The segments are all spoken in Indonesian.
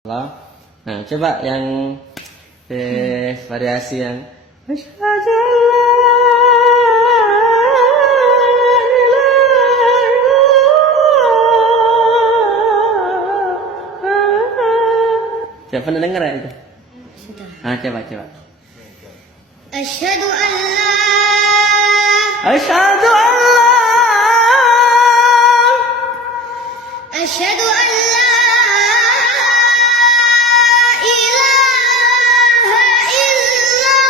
Nah, coba yang variasi yang Asyhadu an la ilaha illallah. Siapa pernah dengar ya itu? Sudah. Ah, coba. Asyhadu an la Asyhadu an la Asyhadu an la ilaha illallah.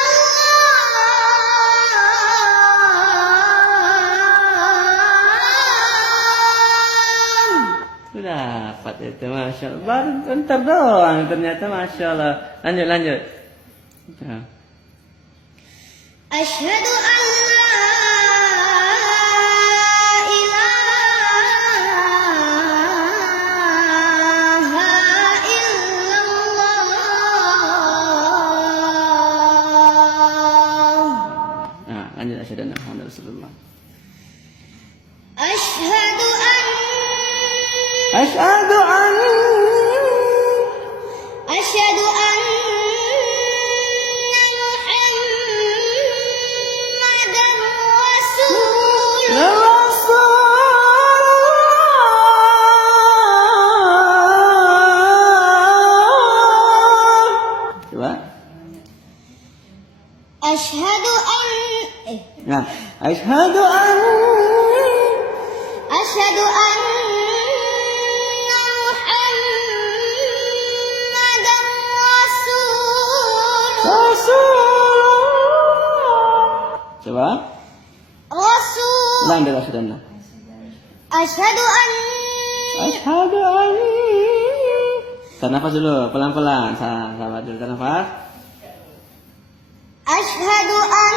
Sudah dapat itu, Masya Allah. Baru bentar doang ternyata, Masya Allah. Lanjut. Ya. Asyhadu an la ilaha illallah. Nah, lanjut asyhadu anna Muhammadar Rasulullah. Asyhadu an Asyhadu an Asyhadu anna Muhammadan Rasulullah. Coba. Asyhadu an Nah, asyhadu an Asyhadu anna Muhammadan Rasulullah. Coba. Rasul. Ulang dulu asyhadu anna. Asyhadu an Asyhadu an. Tahan nafas dulu, pelan-pelan. Sahabat dulu, tahan nafas. Asyhadu an